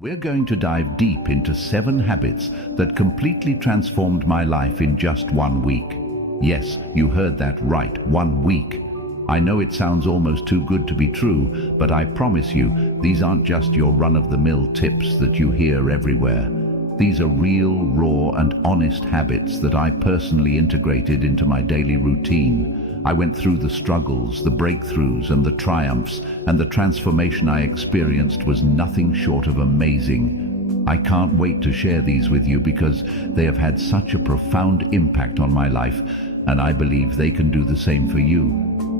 We're going to dive deep into 7 habits that completely transformed my life in just 1 week. Yes, you heard that right, 1 week. I know it sounds almost too good to be true, but I promise you, these aren't just your run-of-the-mill tips that you hear everywhere. These are real, raw, and honest habits that I personally integrated into my daily routine. I went through the struggles, the breakthroughs, and the triumphs, and the transformation I experienced was nothing short of amazing. I can't wait to share these with you because they have had such a profound impact on my life, and I believe they can do the same for you.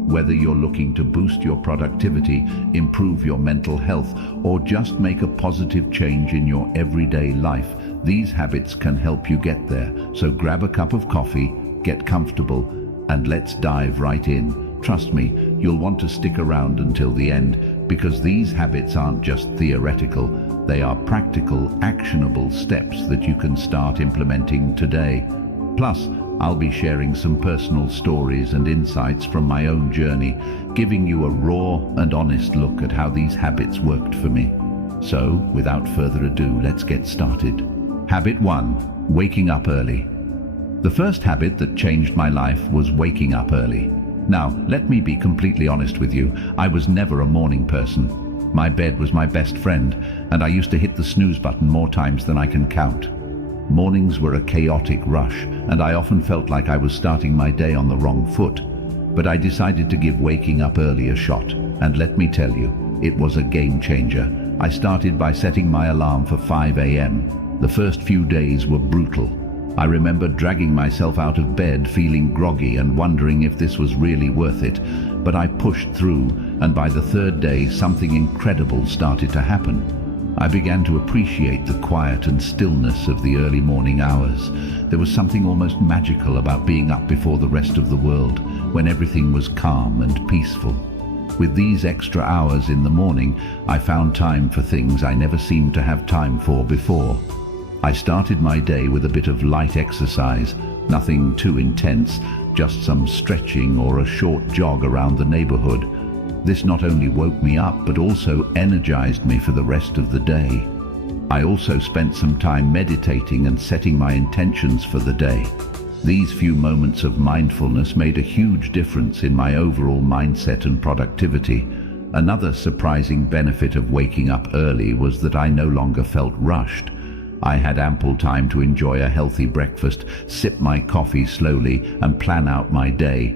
Whether you're looking to boost your productivity, improve your mental health, or just make a positive change in your everyday life, these habits can help you get there. So grab a cup of coffee, get comfortable, and let's dive right in. Trust me, you'll want to stick around until the end because these habits aren't just theoretical, they are practical, actionable steps that you can start implementing today. Plus, I'll be sharing some personal stories and insights from my own journey, giving you a raw and honest look at how these habits worked for me. So, without further ado, let's get started. Habit 1. Waking up early. The first habit that changed my life was waking up early. Now, let me be completely honest with you. I was never a morning person. My bed was my best friend, and I used to hit the snooze button more times than I can count. Mornings were a chaotic rush, and I often felt like I was starting my day on the wrong foot. But I decided to give waking up early a shot, and let me tell you, it was a game changer. I started by setting my alarm for 5 a.m. The first few days were brutal. I remember dragging myself out of bed feeling groggy and wondering if this was really worth it, but I pushed through, and by the 3rd day something incredible started to happen. I began to appreciate the quiet and stillness of the early morning hours. There was something almost magical about being up before the rest of the world, when everything was calm and peaceful. With these extra hours in the morning, I found time for things I never seemed to have time for before. I started my day with a bit of light exercise, nothing too intense, just some stretching or a short jog around the neighborhood. This not only woke me up but also energized me for the rest of the day. I also spent some time meditating and setting my intentions for the day. These few moments of mindfulness made a huge difference in my overall mindset and productivity. Another surprising benefit of waking up early was that I no longer felt rushed. I had ample time to enjoy a healthy breakfast, sip my coffee slowly, and plan out my day.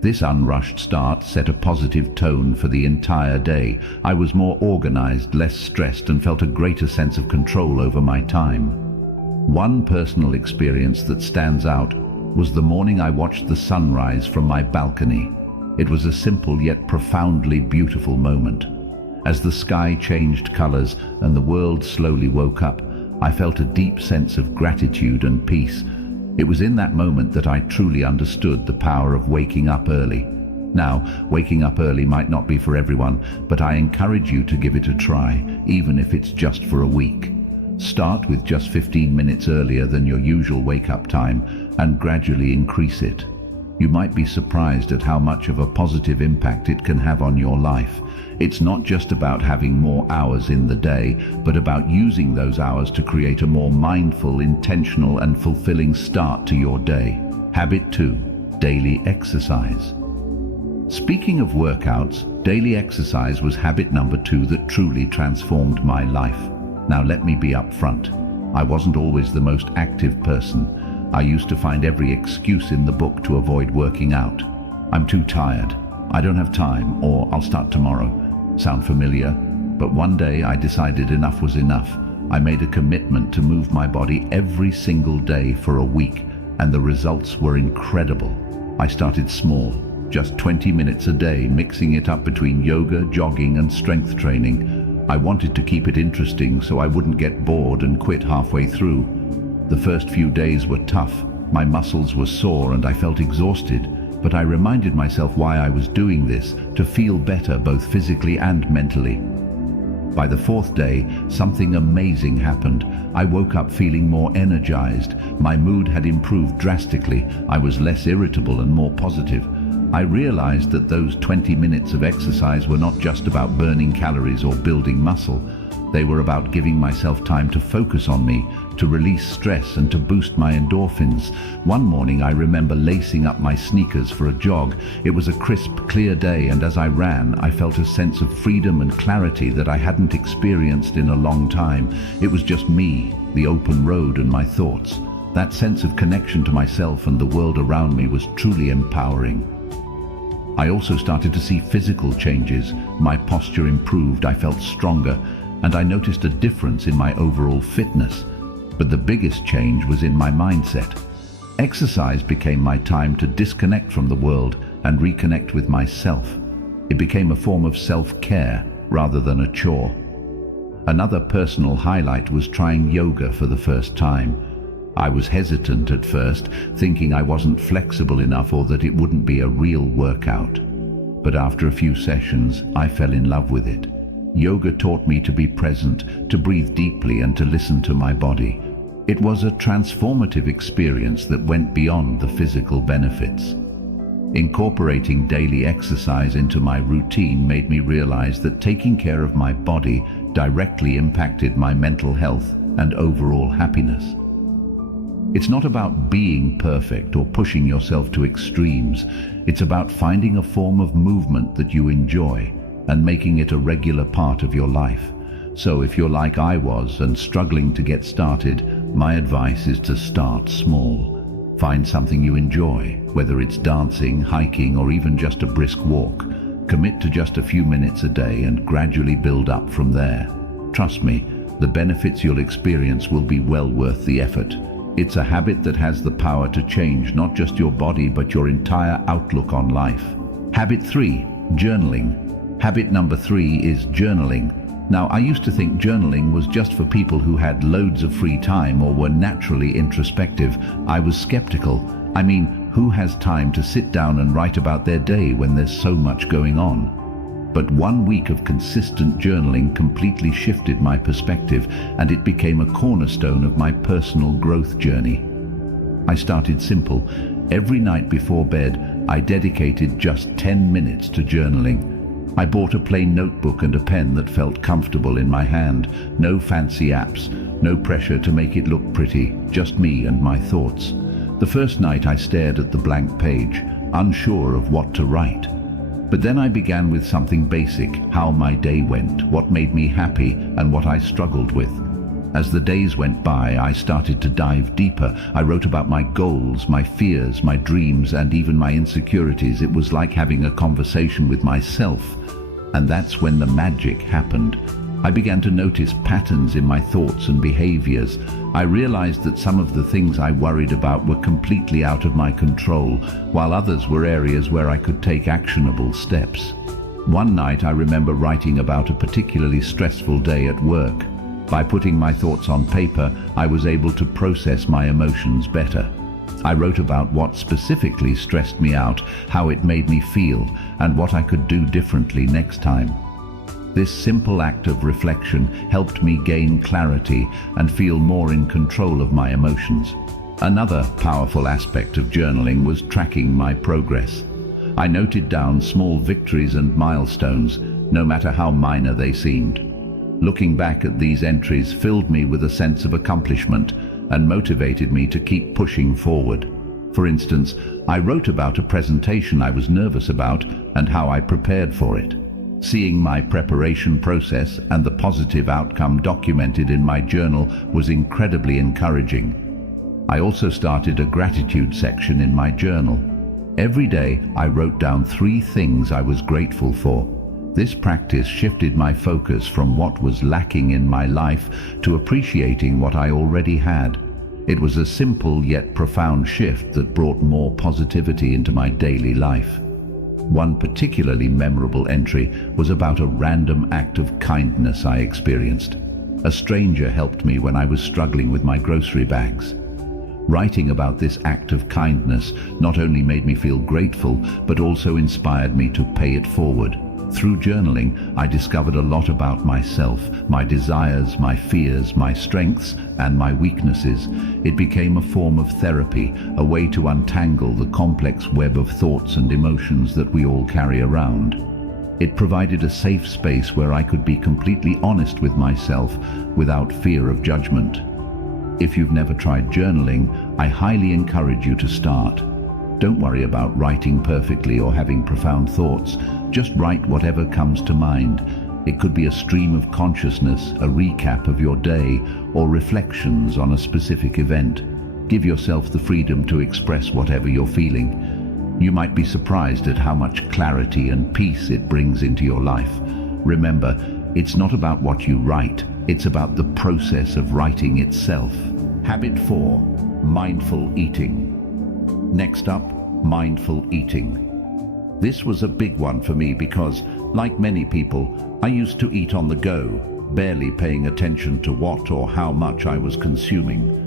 This unrushed start set a positive tone for the entire day. I was more organized, less stressed, and felt a greater sense of control over my time. One personal experience that stands out was the morning I watched the sunrise from my balcony. It was a simple yet profoundly beautiful moment. As the sky changed colors and the world slowly woke up, I felt a deep sense of gratitude and peace. It was in that moment that I truly understood the power of waking up early. Now, waking up early might not be for everyone, but I encourage you to give it a try, even if it's just for a week. Start with just 15 minutes earlier than your usual wake-up time and gradually increase it. You might be surprised at how much of a positive impact it can have on your life. It's not just about having more hours in the day, but about using those hours to create a more mindful, intentional, and fulfilling start to your day. Habit 2. Daily exercise. Speaking of workouts, daily exercise was habit number 2 that truly transformed my life. Now let me be upfront. I wasn't always the most active person. I used to find every excuse in the book to avoid working out. I'm too tired, I don't have time, or I'll start tomorrow. Sound familiar? But one day I decided enough was enough. I made a commitment to move my body every single day for a week, and the results were incredible. I started small, just 20 minutes a day, mixing it up between yoga, jogging, and strength training. I wanted to keep it interesting so I wouldn't get bored and quit halfway through. The first few days were tough. My muscles were sore and I felt exhausted. But I reminded myself why I was doing this, to feel better both physically and mentally. By the 4th day, something amazing happened. I woke up feeling more energized. My mood had improved drastically. I was less irritable and more positive. I realized that those 20 minutes of exercise were not just about burning calories or building muscle. They were about giving myself time to focus on me, to release stress and to boost my endorphins. One morning I remember lacing up my sneakers for a jog. It was a crisp, clear day, and as I ran, I felt a sense of freedom and clarity that I hadn't experienced in a long time. It was just me, the open road, and my thoughts. That sense of connection to myself and the world around me was truly empowering. I also started to see physical changes. My posture improved, I felt stronger, and I noticed a difference in my overall fitness. But the biggest change was in my mindset. Exercise became my time to disconnect from the world and reconnect with myself. It became a form of self-care rather than a chore. Another personal highlight was trying yoga for the first time. I was hesitant at first, thinking I wasn't flexible enough or that it wouldn't be a real workout. But after a few sessions, I fell in love with it. Yoga taught me to be present, to breathe deeply, and to listen to my body. It was a transformative experience that went beyond the physical benefits. Incorporating daily exercise into my routine made me realize that taking care of my body directly impacted my mental health and overall happiness. It's not about being perfect or pushing yourself to extremes. It's about finding a form of movement that you enjoy and making it a regular part of your life. So if you're like I was and struggling to get started, my advice is to start small. Find something you enjoy, whether it's dancing, hiking, or even just a brisk walk. Commit to just a few minutes a day and gradually build up from there. Trust me, the benefits you'll experience will be well worth the effort. It's a habit that has the power to change not just your body but your entire outlook on life. Habit 3, journaling. Habit number 3 is journaling. Now, I used to think journaling was just for people who had loads of free time or were naturally introspective. I was skeptical. I mean, who has time to sit down and write about their day when there's so much going on? But 1 week of consistent journaling completely shifted my perspective, and it became a cornerstone of my personal growth journey. I started simple. Every night before bed, I dedicated just 10 minutes to journaling. I bought a plain notebook and a pen that felt comfortable in my hand. No fancy apps, no pressure to make it look pretty, just me and my thoughts. The first night I stared at the blank page, unsure of what to write. But then I began with something basic: how my day went, what made me happy, and what I struggled with. As the days went by, I started to dive deeper. I wrote about my goals, my fears, my dreams, and even my insecurities. It was like having a conversation with myself. And that's when the magic happened. I began to notice patterns in my thoughts and behaviors. I realized that some of the things I worried about were completely out of my control, while others were areas where I could take actionable steps. One night I remember writing about a particularly stressful day at work. By putting my thoughts on paper, I was able to process my emotions better. I wrote about what specifically stressed me out, how it made me feel, and what I could do differently next time. This simple act of reflection helped me gain clarity and feel more in control of my emotions. Another powerful aspect of journaling was tracking my progress. I noted down small victories and milestones, no matter how minor they seemed. Looking back at these entries filled me with a sense of accomplishment and motivated me to keep pushing forward. For instance, I wrote about a presentation I was nervous about and how I prepared for it. Seeing my preparation process and the positive outcome documented in my journal was incredibly encouraging. I also started a gratitude section in my journal. Every day I wrote down 3 things I was grateful for. This practice shifted my focus from what was lacking in my life to appreciating what I already had. It was a simple yet profound shift that brought more positivity into my daily life. One particularly memorable entry was about a random act of kindness I experienced. A stranger helped me when I was struggling with my grocery bags. Writing about this act of kindness not only made me feel grateful, but also inspired me to pay it forward. Through journaling, I discovered a lot about myself, my desires, my fears, my strengths, and my weaknesses. It became a form of therapy, a way to untangle the complex web of thoughts and emotions that we all carry around. It provided a safe space where I could be completely honest with myself without fear of judgment. If you've never tried journaling, I highly encourage you to start. Don't worry about writing perfectly or having profound thoughts. Just write whatever comes to mind. It could be a stream of consciousness, a recap of your day, or reflections on a specific event. Give yourself the freedom to express whatever you're feeling. You might be surprised at how much clarity and peace it brings into your life. Remember, it's not about what you write, it's about the process of writing itself. Habit 4. Mindful eating. Next up, mindful eating. This was a big one for me because, like many people, I used to eat on the go, barely paying attention to what or how much I was consuming.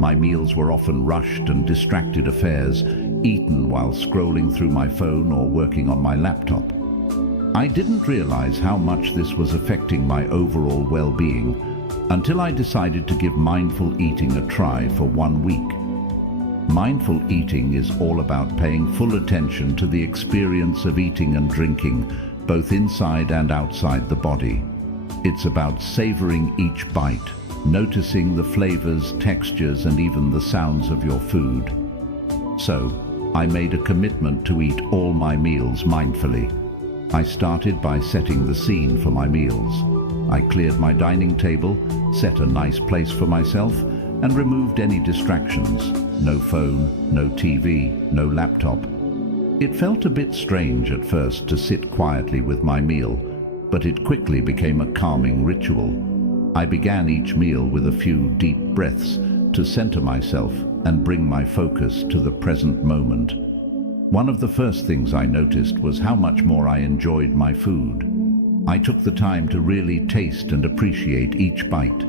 My meals were often rushed and distracted affairs, eaten while scrolling through my phone or working on my laptop. I didn't realize how much this was affecting my overall well-being until I decided to give mindful eating a try for 1 week. Mindful eating is all about paying full attention to the experience of eating and drinking, both inside and outside the body. It's about savoring each bite, noticing the flavors, textures, and even the sounds of your food. So, I made a commitment to eat all my meals mindfully. I started by setting the scene for my meals. I cleared my dining table, set a nice place for myself, and removed any distractions. No phone, no TV, no laptop. It felt a bit strange at first to sit quietly with my meal, but it quickly became a calming ritual. I began each meal with a few deep breaths to center myself and bring my focus to the present moment. One of the first things I noticed was how much more I enjoyed my food. I took the time to really taste and appreciate each bite.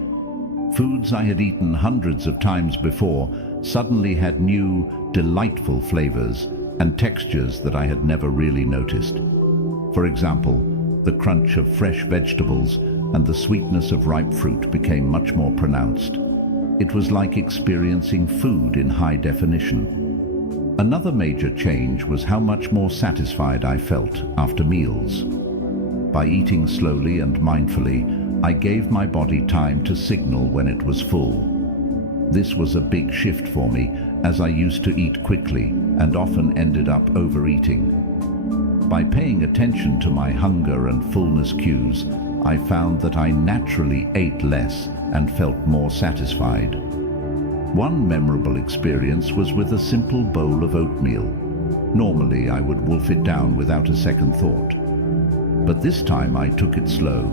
Foods I had eaten hundreds of times before suddenly had new, delightful flavors and textures that I had never really noticed. For example, the crunch of fresh vegetables and the sweetness of ripe fruit became much more pronounced. It was like experiencing food in high definition. Another major change was how much more satisfied I felt after meals. By eating slowly and mindfully, I gave my body time to signal when it was full. This was a big shift for me, as I used to eat quickly and often ended up overeating. By paying attention to my hunger and fullness cues, I found that I naturally ate less and felt more satisfied. One memorable experience was with a simple bowl of oatmeal. Normally, I would wolf it down without a second thought. But this time I took it slow,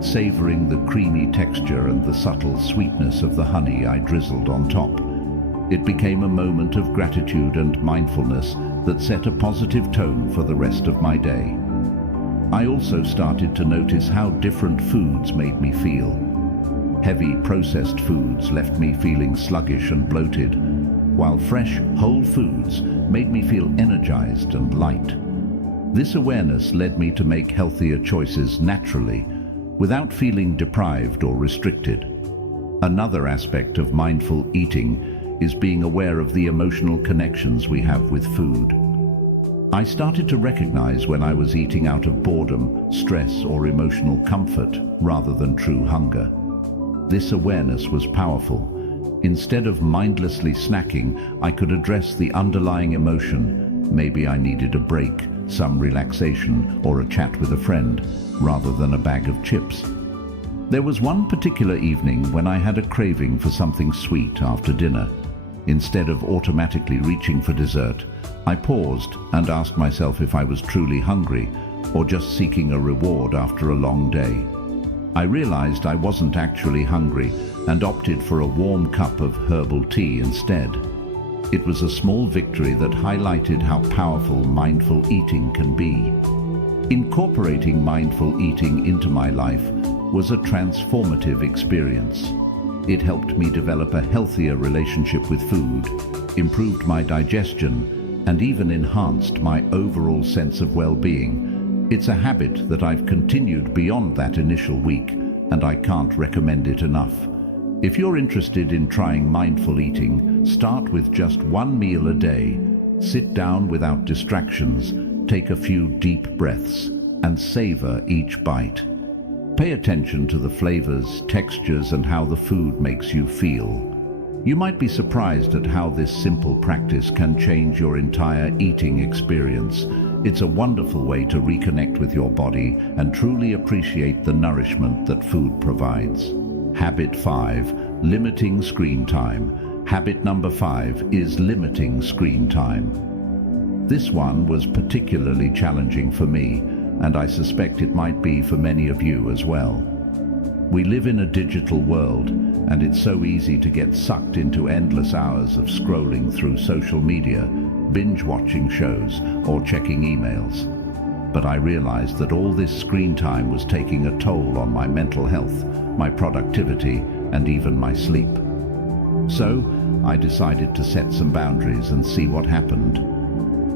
savoring the creamy texture and the subtle sweetness of the honey I drizzled on top. It became a moment of gratitude and mindfulness that set a positive tone for the rest of my day. I also started to notice how different foods made me feel. Heavy processed foods left me feeling sluggish and bloated, while fresh, whole foods made me feel energized and light. This awareness led me to make healthier choices naturally, without feeling deprived or restricted. Another aspect of mindful eating is being aware of the emotional connections we have with food. I started to recognize when I was eating out of boredom, stress, or emotional comfort rather than true hunger. This awareness was powerful. Instead of mindlessly snacking, I could address the underlying emotion. Maybe I needed a break, some relaxation, or a chat with a friend, rather than a bag of chips. There was one particular evening when I had a craving for something sweet after dinner. Instead of automatically reaching for dessert, I paused and asked myself if I was truly hungry or just seeking a reward after a long day. I realized I wasn't actually hungry and opted for a warm cup of herbal tea instead. It was a small victory that highlighted how powerful mindful eating can be. Incorporating mindful eating into my life was a transformative experience. It helped me develop a healthier relationship with food, improved my digestion, and even enhanced my overall sense of well-being. It's a habit that I've continued beyond that initial week, and I can't recommend it enough. If you're interested in trying mindful eating, start with just one meal a day. Sit down without distractions, take a few deep breaths, and savor each bite. Pay attention to the flavors, textures, and how the food makes you feel. You might be surprised at how this simple practice can change your entire eating experience. It's a wonderful way to reconnect with your body and truly appreciate the nourishment that food provides. Habit 5. Limiting screen time. Habit number 5 is limiting screen time. This one was particularly challenging for me, and I suspect it might be for many of you as well. We live in a digital world, and it's so easy to get sucked into endless hours of scrolling through social media, binge-watching shows, or checking emails. But I realized that all this screen time was taking a toll on my mental health, my productivity, and even my sleep. So, I decided to set some boundaries and see what happened.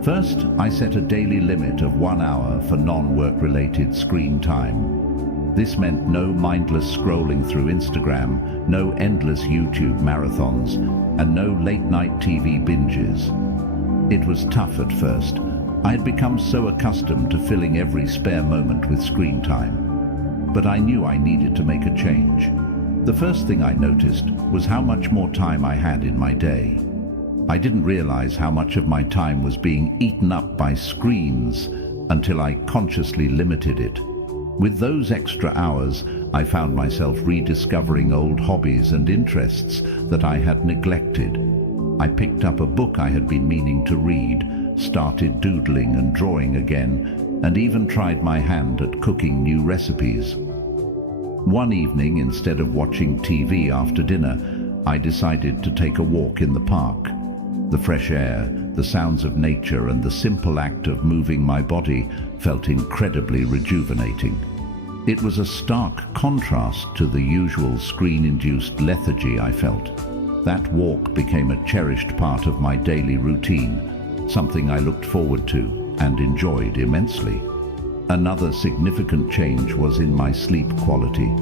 First, I set a daily limit of 1 hour for non-work-related screen time. This meant no mindless scrolling through Instagram, no endless YouTube marathons, and no late-night TV binges. It was tough at first. I had become so accustomed to filling every spare moment with screen time. But I knew I needed to make a change. The first thing I noticed was how much more time I had in my day. I didn't realize how much of my time was being eaten up by screens until I consciously limited it. With those extra hours, I found myself rediscovering old hobbies and interests that I had neglected. I picked up a book I had been meaning to read, started doodling and drawing again, and even tried my hand at cooking new recipes. One evening, instead of watching TV after dinner, I decided to take a walk in the park. The fresh air, the sounds of nature, and the simple act of moving my body felt incredibly rejuvenating. It was a stark contrast to the usual screen-induced lethargy I felt. That walk became a cherished part of my daily routine, something I looked forward to and enjoyed immensely. Another significant change was in my sleep quality.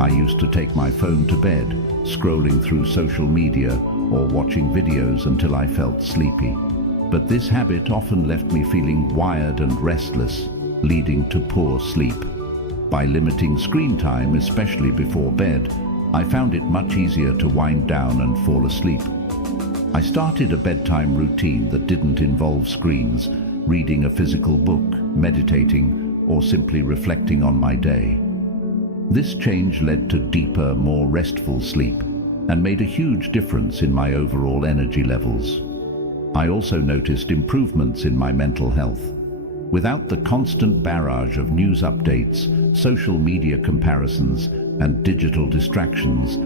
I used to take my phone to bed, scrolling through social media or watching videos until I felt sleepy. But this habit often left me feeling wired and restless, leading to poor sleep. By limiting screen time, especially before bed, I found it much easier to wind down and fall asleep. I started a bedtime routine that didn't involve screens, reading a physical book, meditating, or simply reflecting on my day. This change led to deeper, more restful sleep and made a huge difference in my overall energy levels. I also noticed improvements in my mental health. Without the constant barrage of news updates, social media comparisons, and digital distractions,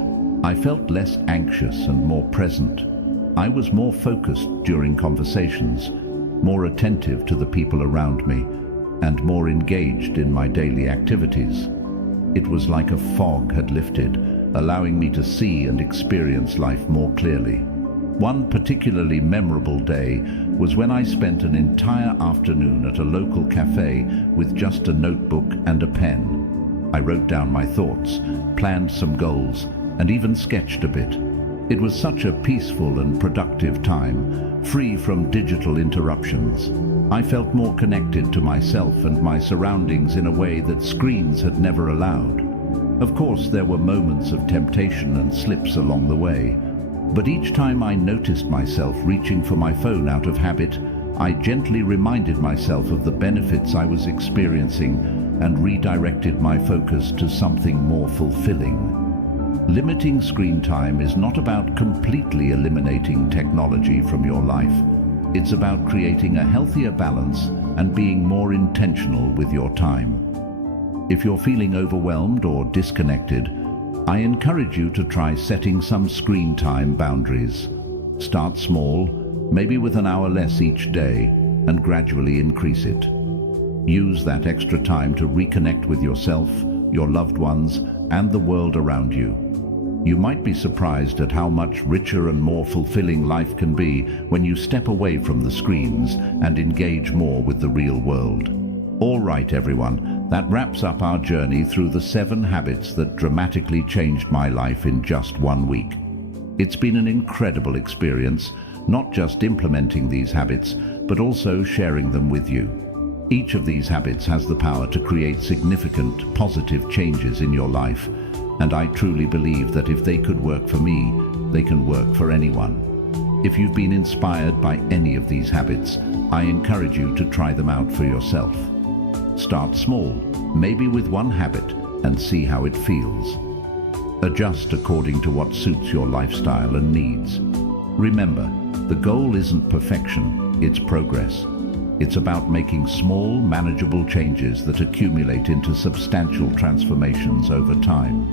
I felt less anxious and more present. I was more focused during conversations, more attentive to the people around me, and more engaged in my daily activities. It was like a fog had lifted, allowing me to see and experience life more clearly. One particularly memorable day was when I spent an entire afternoon at a local cafe with just a notebook and a pen. I wrote down my thoughts, planned some goals, and even sketched a bit. It was such a peaceful and productive time, free from digital interruptions. I felt more connected to myself and my surroundings in a way that screens had never allowed. Of course, there were moments of temptation and slips along the way, but each time I noticed myself reaching for my phone out of habit, I gently reminded myself of the benefits I was experiencing and redirected my focus to something more fulfilling. Limiting screen time is not about completely eliminating technology from your life. It's about creating a healthier balance and being more intentional with your time. If you're feeling overwhelmed or disconnected, I encourage you to try setting some screen time boundaries. Start small, maybe with an hour less each day, and gradually increase it. Use that extra time to reconnect with yourself, your loved ones, and the world around you. You might be surprised at how much richer and more fulfilling life can be when you step away from the screens and engage more with the real world. All right, everyone, that wraps up our journey through the 7 habits that dramatically changed my life in just 1 week. It's been an incredible experience, not just implementing these habits, but also sharing them with you. Each of these habits has the power to create significant, positive changes in your life, and I truly believe that if they could work for me, they can work for anyone. If you've been inspired by any of these habits, I encourage you to try them out for yourself. Start small, maybe with one habit, and see how it feels. Adjust according to what suits your lifestyle and needs. Remember, the goal isn't perfection, it's progress. It's about making small, manageable changes that accumulate into substantial transformations over time.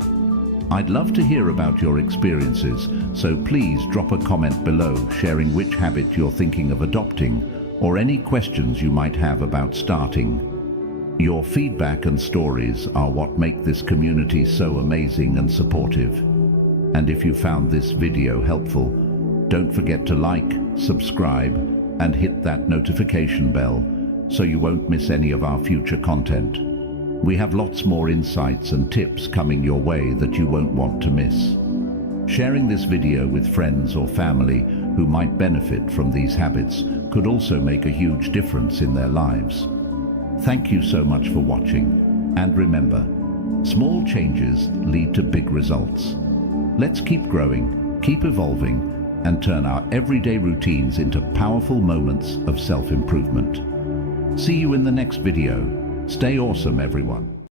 I'd love to hear about your experiences, so please drop a comment below sharing which habit you're thinking of adopting or any questions you might have about starting. Your feedback and stories are what make this community so amazing and supportive. And if you found this video helpful, don't forget to like, subscribe, and hit that notification bell so you won't miss any of our future content. We have lots more insights and tips coming your way that you won't want to miss. Sharing this video with friends or family who might benefit from these habits could also make a huge difference in their lives. Thank you so much for watching, and remember, small changes lead to big results. Let's keep growing, keep evolving, and turn our everyday routines into powerful moments of self-improvement. See you in the next video. Stay awesome, everyone.